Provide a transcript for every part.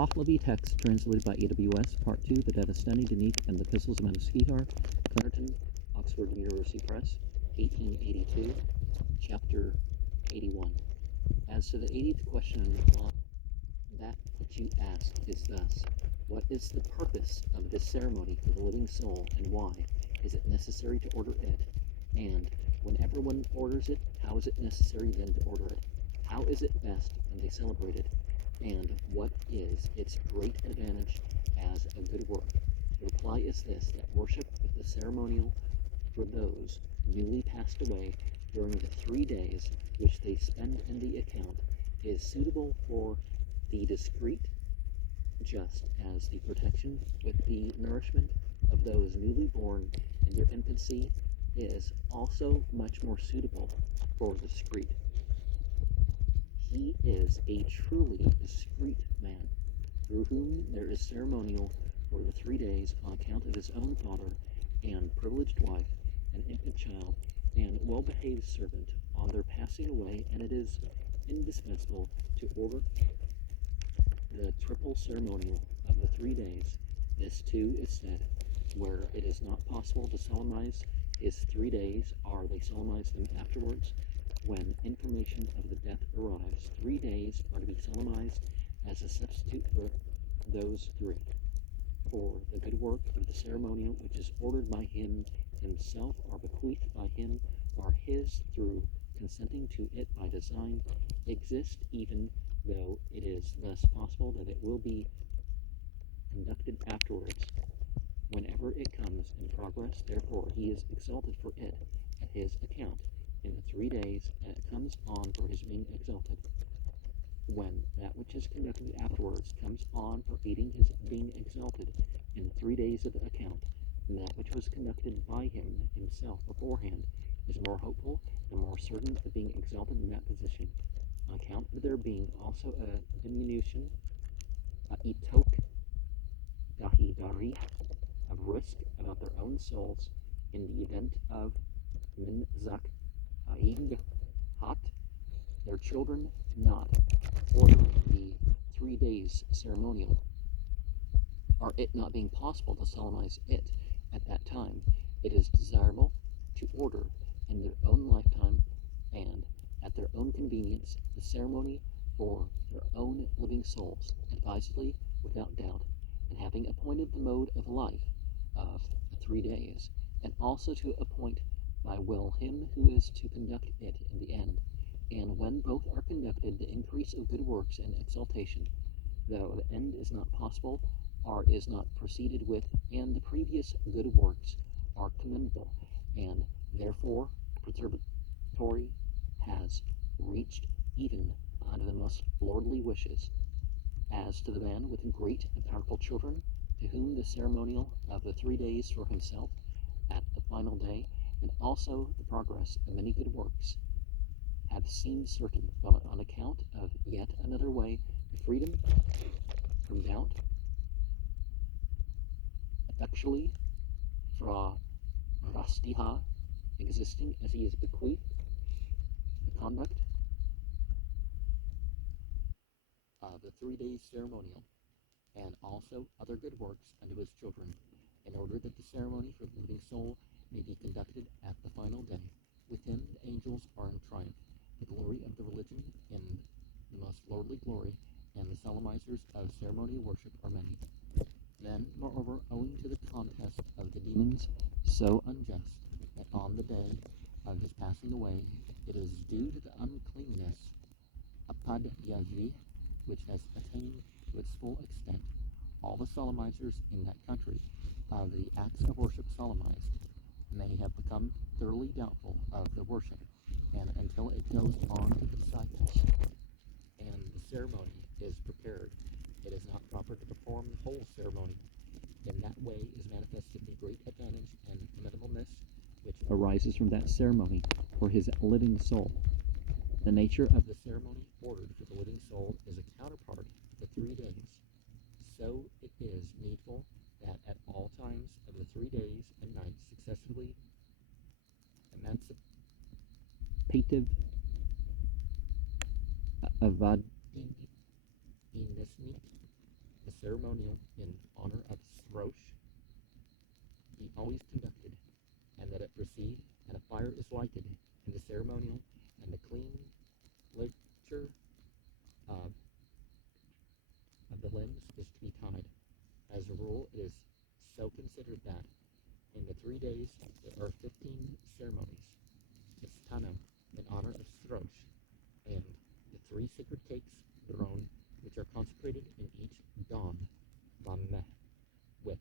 Pahlavi text translated by AWS, Part 2, the Dadistani Dinik and the Epistles of Manuscritor, Clarendon, Oxford University Press, 1882, Chapter 81. As to the 80th question in reply, that which you ask is thus: what is the purpose of this ceremony for the living soul, and why is it necessary to order it? And when everyone orders it, how is it necessary then to order it? How is it best when they celebrate it? And what is its great advantage as a good work? The reply is this: that worship with the ceremonial for those newly passed away during the 3 days which they spend in the account is suitable for the discreet, just as the protection with the nourishment of those newly born in their infancy is also much more suitable for the discreet. He is a truly discreet man, through whom there is ceremonial for the 3 days on account of his own father and privileged wife, and infant child, and well-behaved servant on their passing away, and it is indispensable to order the triple ceremonial of the 3 days. This too is said, where it is not possible to solemnize his 3 days, are they solemnize them afterwards, when information of the death arrives. 3 days are to be solemnized as a substitute for those 3. For the good work of the ceremonial, which is ordered by him himself, are bequeathed by him, are his through consenting to it by design, exist even though it is thus possible that it will be conducted afterwards, whenever it comes in progress. Therefore he is exalted for it at his account in the 3 days, and it comes on for his being exalted when that which is conducted afterwards comes on for aiding his being exalted in the 3 days of the account. And that which was conducted by him himself beforehand is more hopeful and more certain of being exalted in that position, on account of there being also a diminution, itok dahidari, of risk about their own souls in the event of minzak aing hat, their children not order the 3 days ceremonial, or it not being possible to solemnize it at that time. It is desirable to order in their own lifetime and at their own convenience the ceremony for their own living souls, advisedly, without doubt, and having appointed the mode of life of the 3 days, and also to appoint by will him who is to conduct it in the end. And when both are conducted, the increase of good works and exaltation, though the end is not possible, or is not proceeded with, and the previous good works are commendable, and therefore preservatory has reached even unto the most lordly wishes. As to the man with great and powerful children, to whom the ceremonial of the 3 days for himself at the final day, and also the progress of many good works, have seemed certain, but on account of yet another way, the freedom from doubt, effectually fra rastiha, existing as he is bequeathed, the conduct of the 3 days ceremonial, and also other good works unto his children, in order that the ceremony for the living soul may be conducted at the final day. With him the angels are in triumph, the glory of the religion in the most lordly glory, and the solemnizers of ceremonial worship are many. Then, moreover, owing to the contest of the demons so unjust, that on the day of his passing away it is due to the uncleanness apadyazi, which has attained to its full extent, all the solemnizers in that country of the acts of worship solemnized may have become thoroughly doubtful of the worship, and until it goes on to the disciples and the ceremony is prepared, it is not proper to perform the whole ceremony. In that way is manifested the great advantage and commendableness which arises from that ceremony for his living soul. The nature of the ceremony ordered for the living soul is a counterpart of the 3 days. So it is needful that at all times of the 3 days and nights successively emancipative avadini inesnit the ceremonial in honor of Srosh be always conducted, and that it proceed, and a fire is lighted in the ceremonial, and the clean ligature of, of the limbs is to be tied. As a rule, it is so considered that in the 3 days there are 15 ceremonies. It's Tano in honor of Srosh, and the 3 sacred cakes, Dron, which are consecrated in each dawn, Vanmeh, with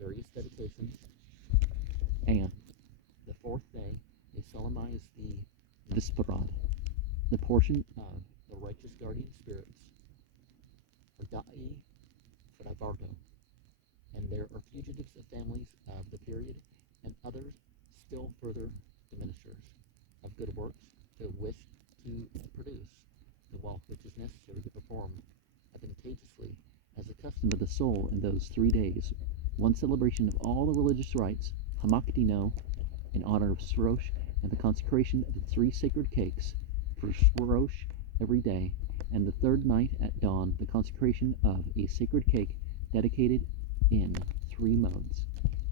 various dedications, and the 4th day they solemnize the Visparad, the portion of the righteous guardian spirits, Ardai Fravardo, and there are fugitives of families of the period, and others still further diminishers of good works to wish to produce the wealth which is necessary to perform advantageously as a custom of the soul in those 3 days, one celebration of all the religious rites, Hamakdino, in honor of Srosh, and the consecration of the 3 sacred cakes for Srosh every day, and the 3rd night at dawn, the consecration of a sacred cake dedicated in 3 modes.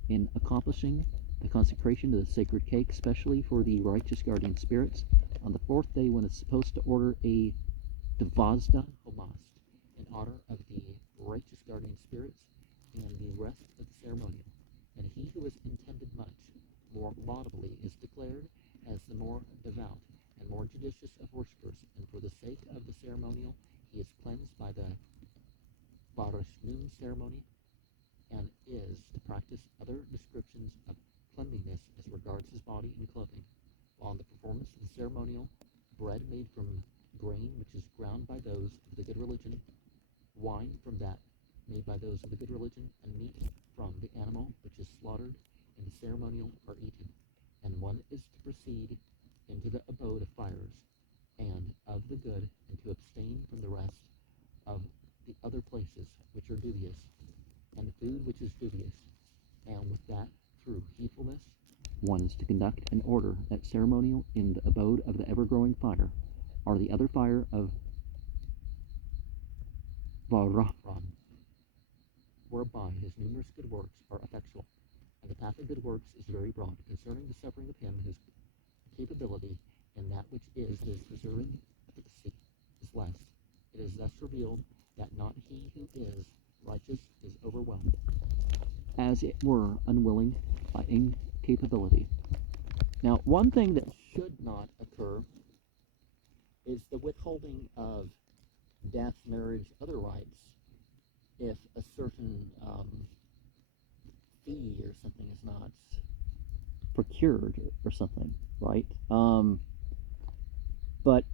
In accomplishing the consecration of the sacred cake, especially for the righteous guardian spirits, on the 4th day one is supposed to order a Dvazda Homast in honor of the righteous guardian spirits and the rest of the ceremonial. And he who has intended much, more laudably is declared as the more devout and more judicious of worshippers, and for the sake of the ceremonial he is cleansed by the Varashnum ceremony, and is to practice other descriptions of cleanliness as regards his body and clothing, while in the performance of the ceremonial, bread made from grain which is ground by those of the good religion, wine from that made by those of the good religion, and meat from the animal which is slaughtered in the ceremonial are eaten, and one is to proceed into the abode of fires and of the good, and to abstain from the rest of the other places which are dubious, and food which is dubious, and with that, through heedfulness, one is to conduct and order that ceremonial in the abode of the ever-growing fire, or the other fire of Varahran, whereby his numerous good works are effectual, and the path of good works is very broad, concerning the suffering of him whose capability in that which is his preserving efficacy is less. It is thus revealed that not he who is righteous is overwhelmed, as it were unwilling by incapability. Now, one thing that should not occur is the withholding of death, marriage, other rights, if a certain fee or something is not procured or something, right? But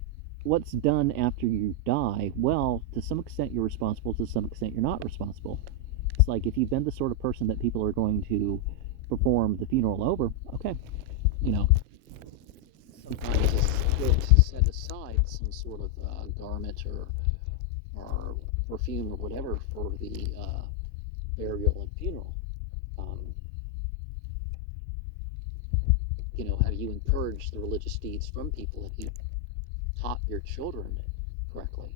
what's done after you die, well, to some extent you're responsible, to some extent you're not responsible. It's like if you've been the sort of person that people are going to perform the funeral over, okay, you know, sometimes it's good to set aside some sort of garment or perfume or whatever for the burial and funeral. Have you encouraged the religious deeds from people? Have you taught your children correctly?